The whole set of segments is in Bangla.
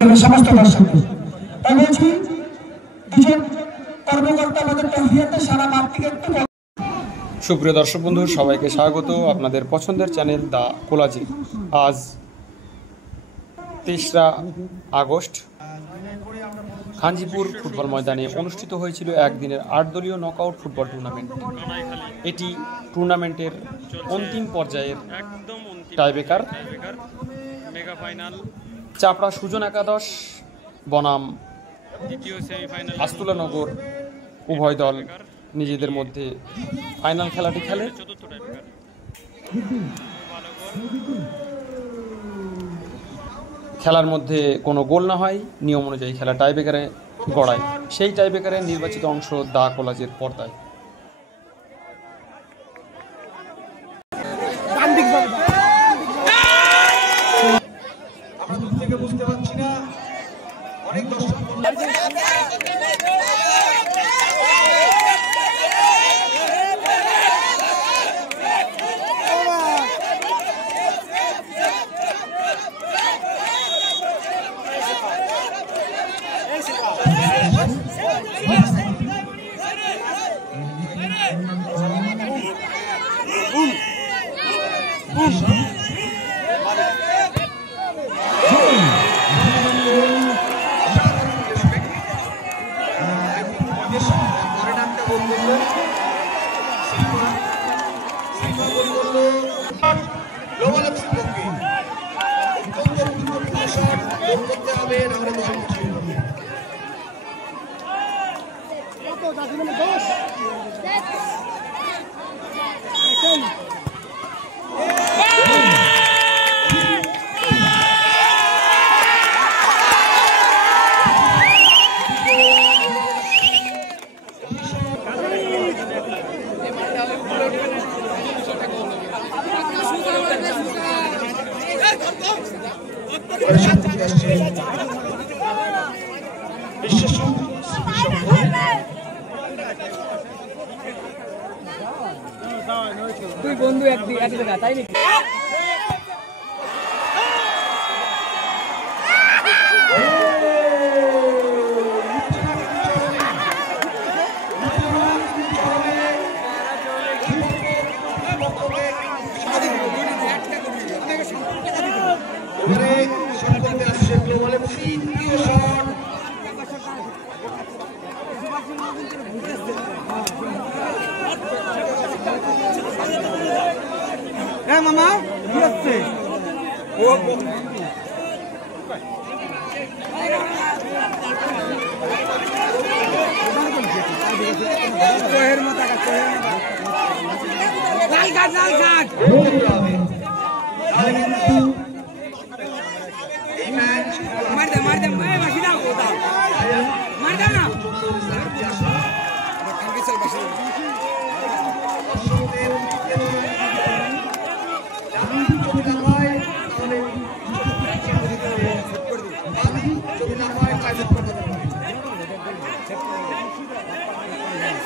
সমস্ত দর্শকদের তাই বলছি দুজন কর্মকর্তা আমাদের তৌফিয়াতে সারা মাঠ থেকে একটু। সুপ্রিয় দর্শক বন্ধু, সবাইকে স্বাগত আপনাদের পছন্দের চ্যানেল দ্য কোলাজে। আজ ৩রা আগস্ট খানজিপুর ফুটবল ময়দানে অনুষ্ঠিত হয়েছিল একদিনের ৮ দলীয় নকআউট ফুটবল টুর্নামেন্ট। এটি টুর্নামেন্টের অন্তিম পর্যায়ের টাইব্রেকার। চাপড়া সুজন একাদশ বনাম আস্তুলানগর উভয় দল নিজেদের মধ্যে ফাইনাল খেলাটি খেলে। খেলার মধ্যে কোনো গোল না হয়, নিয়ম অনুযায়ী খেলা টাইব্রেকারে গড়ায়। সেই টাইব্রেকারের নির্বাচিত অংশ দ্য কোলাজের পর্দায়। বুঝতে পারছি না অনেক দর্শক তুই বন্ধু একদিকে তাই নাকি? মামা কি হচ্ছে?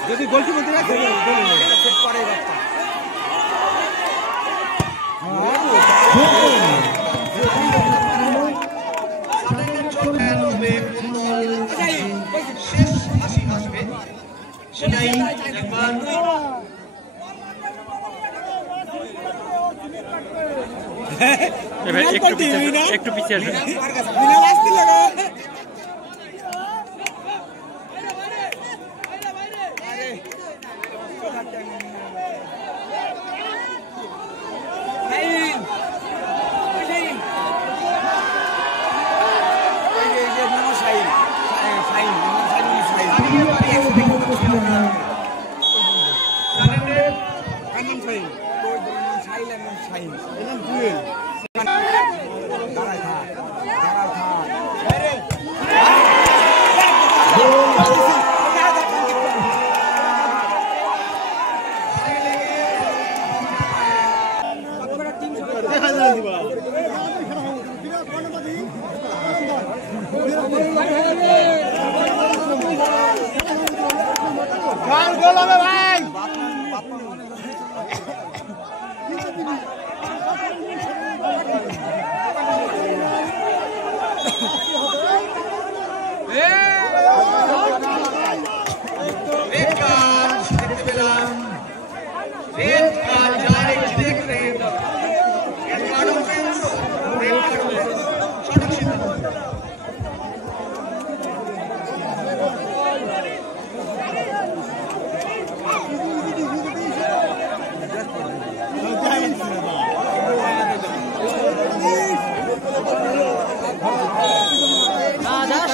যদি গোলকি বলতে একটু পিছিয়ে আসবে। ভাই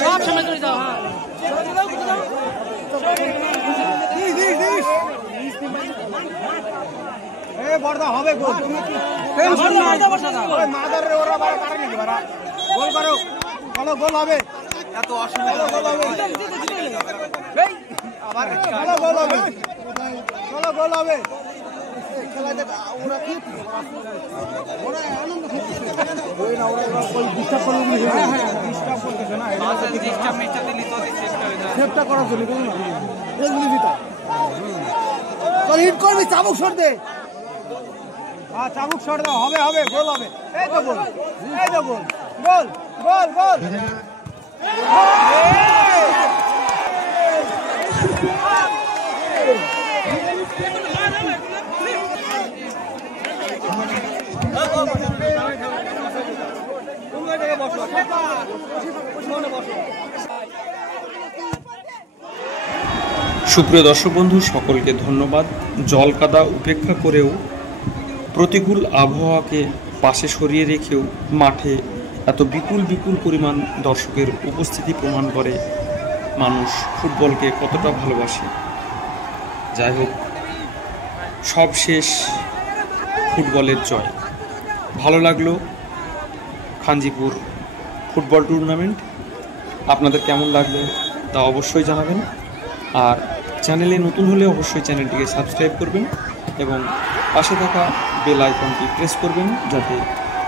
সব সময় করে যাও। হ্যাঁ বড়দা হবে গোল। মাদারে ওরা পারে নাকি বাড়া গোল করো, চলো গোল হবে। এত অসুবিধা গোল হবে, আবার চলো গোল হবে, চলো গোল হবে। খেলাতে ওরা কি ওরা আনন্দ করতেছে, ওই না ওরা কই ডিস্টার্ব করলো না। হ্যাঁ হ্যাঁ ডিস্টার্ব করতেছে না, ডিস্টার্ব মিস্টার দিলি তো সেভটা হয়ে যায়, সেভটা করার জন্য কোন না এগুলি দিতা তোর হিট করবি, চাবুক শট দে। হ্যাঁ চাবুক শট দাও, হবে হবে গোল হবে। এই তো গোল, এই তো গোল, গোল গোল গোল। সুপ্রিয় দর্শক বন্ধু সকলকে ধন্যবাদ। জল কাদা উপেক্ষা করেও, প্রতিকূল আবহাওয়াকে পাশে সরিয়ে রেখেও মাঠে এত বিপুল বিপুল পরিমাণ দর্শকের উপস্থিতি প্রমাণ করে মানুষ ফুটবলকে কতটা ভালোবাসে। যাই হোক, সব শেষ ফুটবলের জয়। ভালো লাগলো খাঞ্জিপুর ফুটবল টুর্নামেন্ট। আপনাদের কেমন লাগলো তা অবশ্যই জানাবেন। আর চ্যানেলে নতুন হলে অবশ্যই চ্যানেলটিকে সাবস্ক্রাইব করবেন এবং পাশে থাকা বেল আইকনটি প্রেস করবেন, যাতে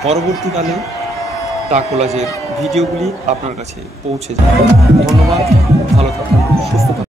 পরবর্তীকালে টাকোলাজের ভিডিওগুলি আপনার কাছে পৌঁছে যায়। ধন্যবাদ, ভালো থাকুন, সুস্থ থাকুন।